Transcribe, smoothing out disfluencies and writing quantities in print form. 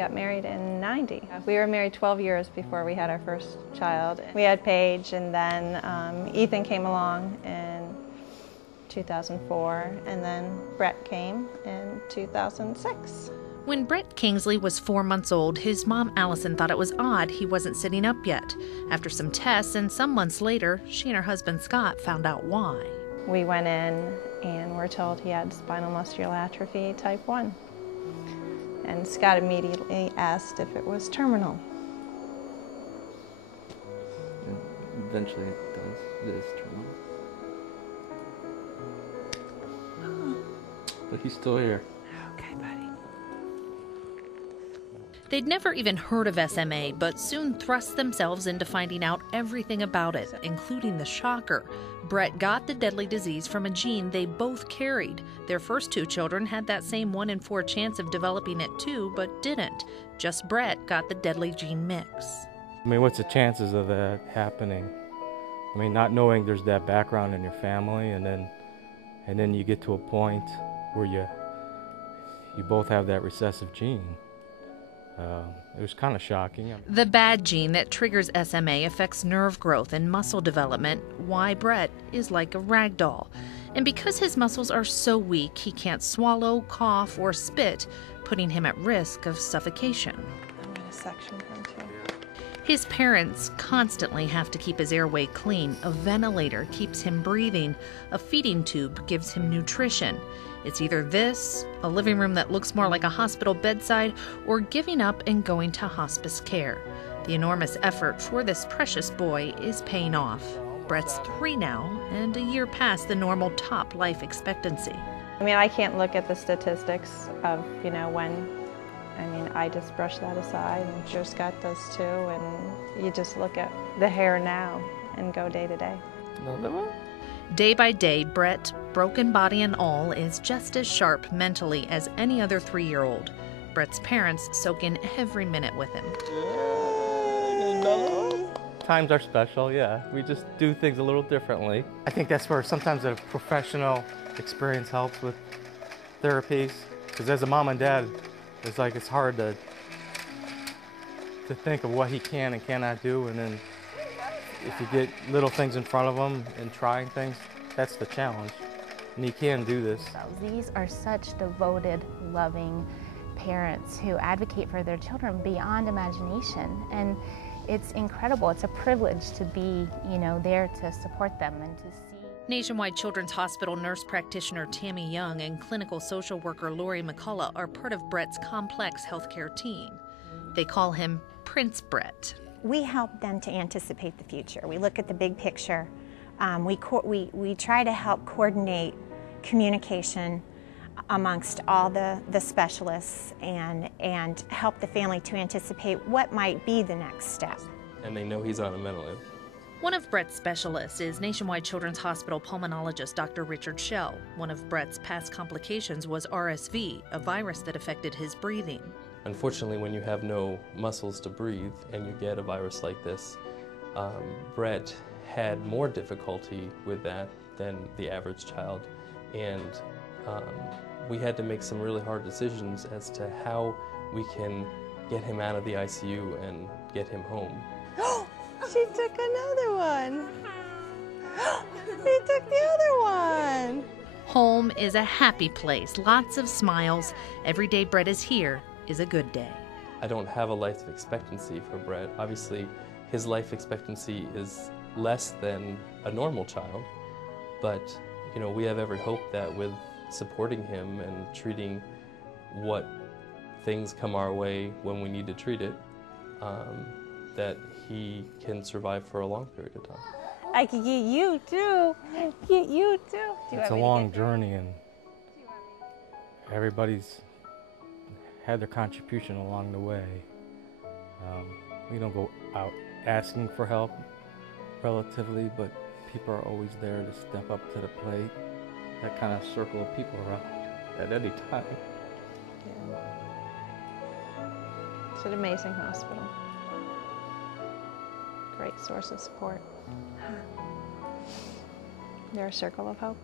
got married in '90. We were married 12 years before we had our first child. We had Paige, and then Ethan came along in 2004, and then Brett came in 2006. When Brett Kingsley was 4 months old, his mom Allison thought it was odd he wasn't sitting up yet. After some tests and some months later, she and her husband Scott found out why. We went in and were told he had Spinal Muscular Atrophy type 1. And Scott immediately asked if it was terminal. Eventually it does. It is terminal. But he's still here. Okay, buddy. They'd never even heard of SMA, but soon thrust themselves into finding out everything about it, including the shocker. Brett got the deadly disease from a gene they both carried. Their first 2 children had that same 1 in 4 chance of developing it too, but didn't. Just Brett got the deadly gene mix. I mean, what's the chances of that happening? I mean, not knowing there's that background in your family, and then you get to a point where you both have that recessive gene. It was kind of shocking. The bad gene that triggers SMA affects nerve growth and muscle development, why Brett is like a rag doll. And because his muscles are so weak, he can't swallow, cough, or spit, putting him at risk of suffocation. I'm going to section him too. His parents constantly have to keep his airway clean. A ventilator keeps him breathing. A feeding tube gives him nutrition. It's either this, a living room that looks more like a hospital bedside, or giving up and going to hospice care. The enormous effort for this precious boy is paying off. Brett's 3 now, and a year past the normal top life expectancy. I mean, I can't look at the statistics of, when, I just brush that aside, and sure Scott does too, and you just look at the hair now and go day to day. Day by day, Brett, broken body and all, is just as sharp mentally as any other 3-year-old. Brett's parents soak in every minute with him. Times are special, yeah. We just do things a little differently. I think that's where sometimes a professional experience helps with therapies. Because as a mom and dad, it's hard to think of what he can and cannot do, and then if you get little things in front of them and trying things, that's the challenge. And he can do this. These are such devoted, loving parents who advocate for their children beyond imagination. And it's incredible. It's a privilege to be, there to support them and to see. Nationwide Children's Hospital nurse practitioner Tammy Young and clinical social worker Lori McCullough are part of Brett's complex healthcare team. They call him Prince Brett. We help them to anticipate the future. We look at the big picture. We try to help coordinate communication amongst all the specialists and help the family to anticipate what might be the next step. And they know he's on a ventilator. One of Brett's specialists is Nationwide Children's Hospital pulmonologist Dr. Richard Schell. One of Brett's past complications was RSV, a virus that affected his breathing. Unfortunately, when you have no muscles to breathe and you get a virus like this, Brett had more difficulty with that than the average child, and we had to make some really hard decisions as to how we can get him out of the ICU and get him home. She took another one. She took the other one. Home is a happy place, lots of smiles. Every day Brett is here is a good day. I don't have a life expectancy for Brett. Obviously, his life expectancy is less than a normal child, but we have every hope that with supporting him and treating what things come our way when we need to treat it, that he can survive for a long period of time. I could get you too. Get you too. It's a long journey, and everybody's had their contribution along the way. We don't go out asking for help relatively, but people are always there to step up to the plate. That kind of circle of people around at any time. Yeah. It's an amazing hospital. Great source of support. They're a circle of hope.